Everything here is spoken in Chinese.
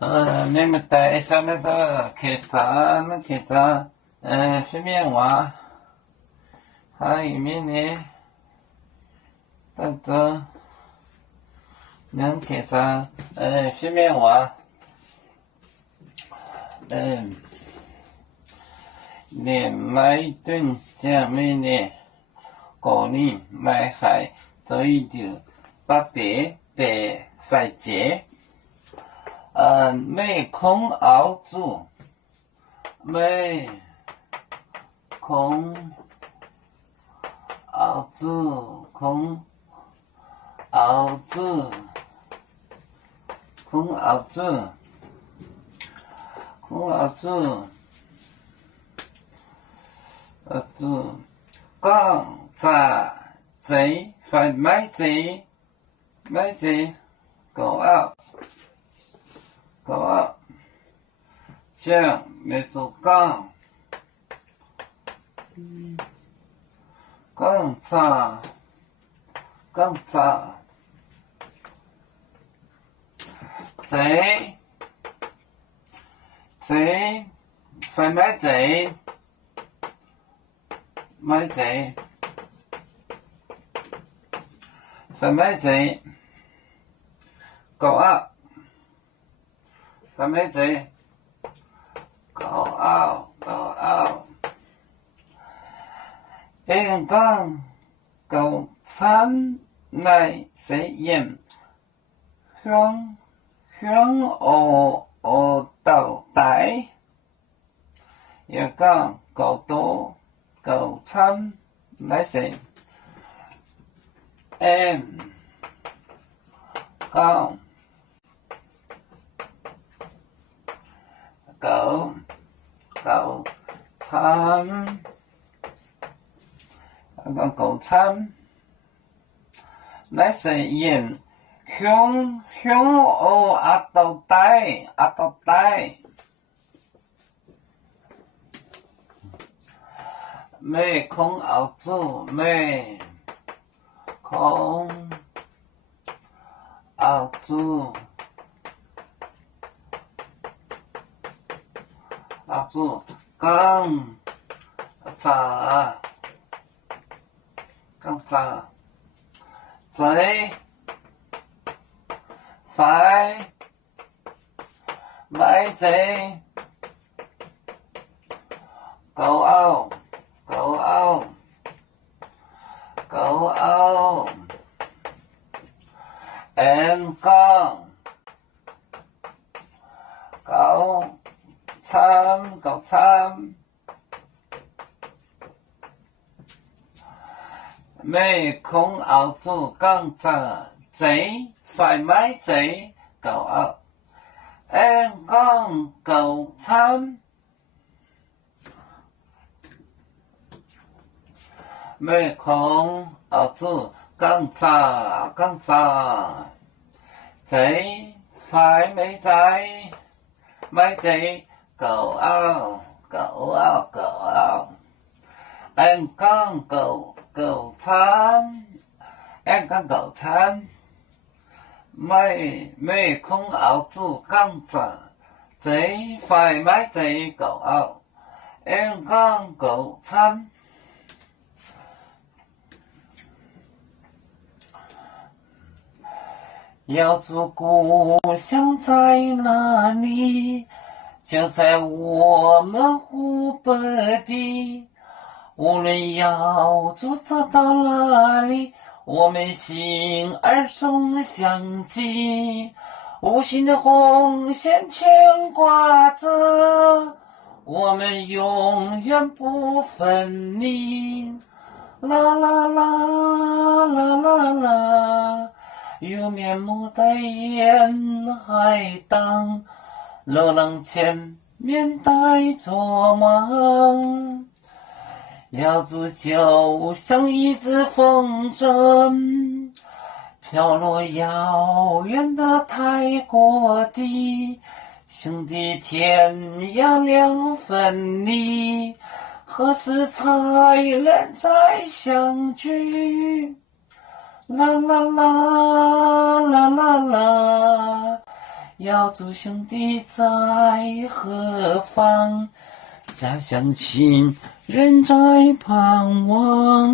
你们带上那个开闸，睡眠娃，还有面呢，带着能开闸，睡眠娃，连买顿酱面呢，过年买海这一点白快捷。没空熬煮，没空熬煮，空熬煮，空熬煮，空熬煮，熬煮，讲炸贼，快买贼，买贼，go out。go out，讲没做讲，讲咋，讲咋，贼，快买贼，买贼，快买贼，go out。快买贼 ，go out，香港狗餐来食盐，香豆帶，香港狗餐來食港。狗餐，狗餐，來食鹽，香鴨豆帶，沒空熬煮，沒空熬煮。熬煮講炸，仔快買仔go out，and 講狗餐，沒空熬煮講炸仔快買仔go out and 講狗餐，沒空熬煮講炸仔快買仔go out and 講狗餐，and 講狗餐，沒空熬煮講炸仔快買仔go out and 講狗餐。要做故鄉在哪裡？就在我們湖北地。無論要走到哪裡，我們心兒總相記。無形的紅線牽掛着，我們永遠不分離。啦啦啦啦啦啦，有面目的沿海蕩，流浪前面帶着夢，要煮就像一隻風箏，飄落遙遠的泰國地。兄弟天涯兩分離，何時才能再相聚？啦啦啦啦啦啦，要做兄弟在何方？家乡亲人在盼望。